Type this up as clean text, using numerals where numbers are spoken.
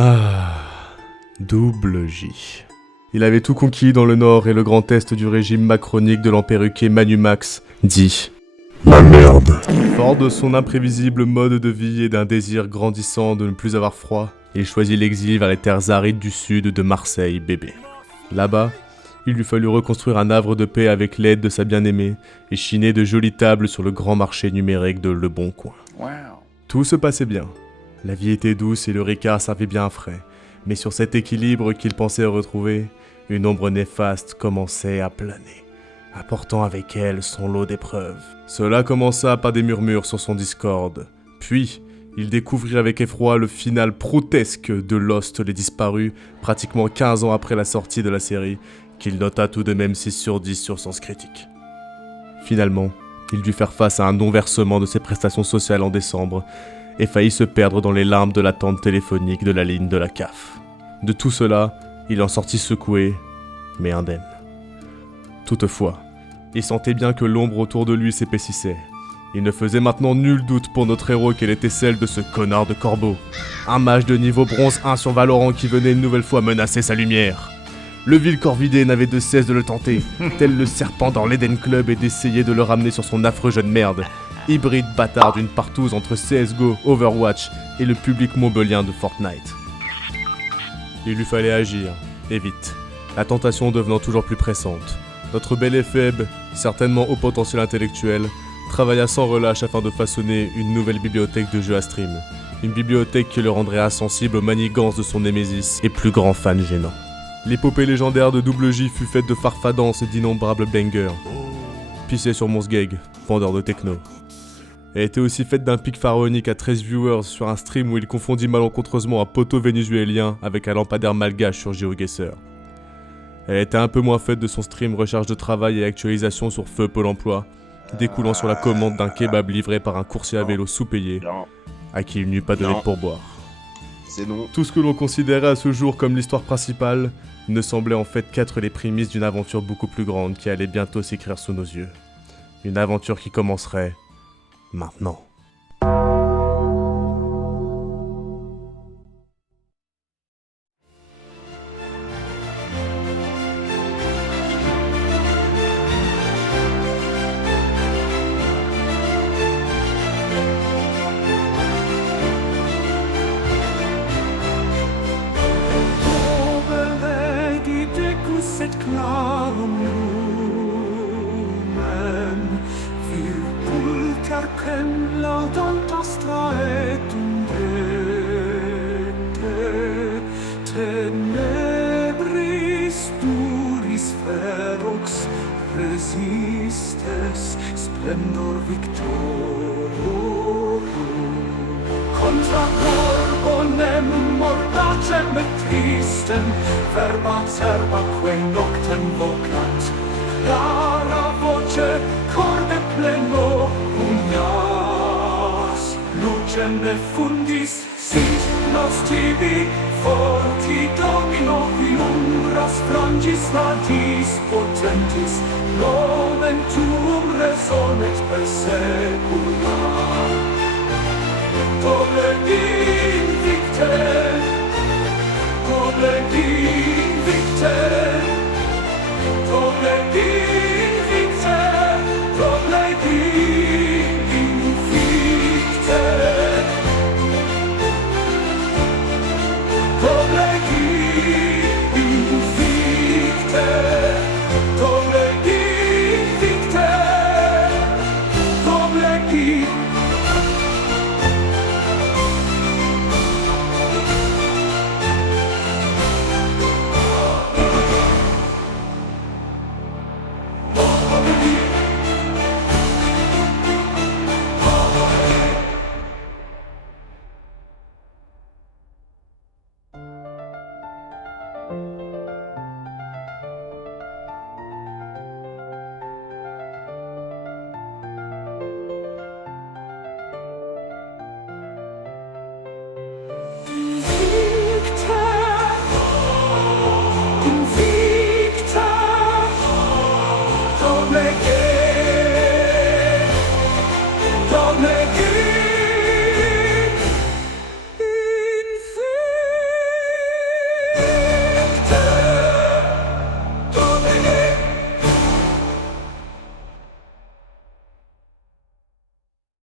Ah, double J. Il avait tout conquis dans le nord et le grand est du régime macronique de l'empéruqué Manu Max, dit la merde. Fort de son imprévisible mode de vie et d'un désir grandissant de ne plus avoir froid, il choisit l'exil vers les terres arides du sud de Marseille bébé. Là-bas, il lui fallut reconstruire un havre de paix avec l'aide de sa bien-aimée et chiner de jolies tables sur le grand marché numérique de Le Bon Coin. Wow. Tout se passait bien. La vie était douce et le Ricard servait bien frais. Mais sur cet équilibre qu'il pensait retrouver, une ombre néfaste commençait à planer, apportant avec elle son lot d'épreuves. Cela commença par des murmures sur son Discord. Puis, il découvrit avec effroi le final proutesque de Lost les Disparus, pratiquement 15 ans après la sortie de la série, qu'il nota tout de même 6 sur 10 sur Sens Critique. Finalement, il dut faire face à un non-versement de ses prestations sociales en décembre, et faillit se perdre dans les limbes de l'attente téléphonique de la ligne de la CAF. De tout cela, il en sortit secoué, mais indemne. Toutefois, il sentait bien que l'ombre autour de lui s'épaississait. Il ne faisait maintenant nul doute pour notre héros qu'elle était celle de ce connard de Corbeau. Un mage de niveau bronze 1 sur Valorant qui venait une nouvelle fois menacer sa lumière. Le vil Corvidé n'avait de cesse de le tenter, tel le serpent dans l'Eden Club et d'essayer de le ramener sur son affreux jeu de merde. Hybride bâtard d'une partouze entre CSGO, Overwatch et le public montbélien de Fortnite. Il lui fallait agir, et vite, la tentation devenant toujours plus pressante. Notre bel éphèbe, certainement haut potentiel intellectuel, travailla sans relâche afin de façonner une nouvelle bibliothèque de jeux à stream. Une bibliothèque qui le rendrait insensible aux manigances de son némésis et plus grand fan gênant. L'épopée légendaire de Double J fut faite de farfadances et d'innombrables bangers. Pissé sur mon sgeg, vendeur de techno. Elle était aussi faite d'un pic pharaonique à 13 viewers sur un stream où il confondit malencontreusement un poteau vénézuélien avec un lampadaire malgache sur GeoGuessr. Elle était un peu moins faite de son stream recherche de travail et actualisation sur Feu Pôle emploi, découlant sur la commande d'un kebab livré par un coursier à vélo sous-payé, à qui il n'eut pas donné de pourboire. C'est non. Tout ce que l'on considérait à ce jour comme l'histoire principale ne semblait en fait qu'être les prémices d'une aventure beaucoup plus grande qui allait bientôt s'écrire sous nos yeux. Une aventure qui commencerait maintenant. Et klarum lumen vir pulchercem laudant astra et umbrete tenebris duris ferox resistes splendor victorum contra corbonem mordacem et tristem verbat serbaque noctem vocat clara voce corde pleno pugnas lucem ne fundis sit nos tibi forti domino qui umbras frangis radis potentis nomen tuum resonet per secula Dole invicte Dole invicte Dole invicte Dole invicte Dole invicte Dole invicte Dole invicte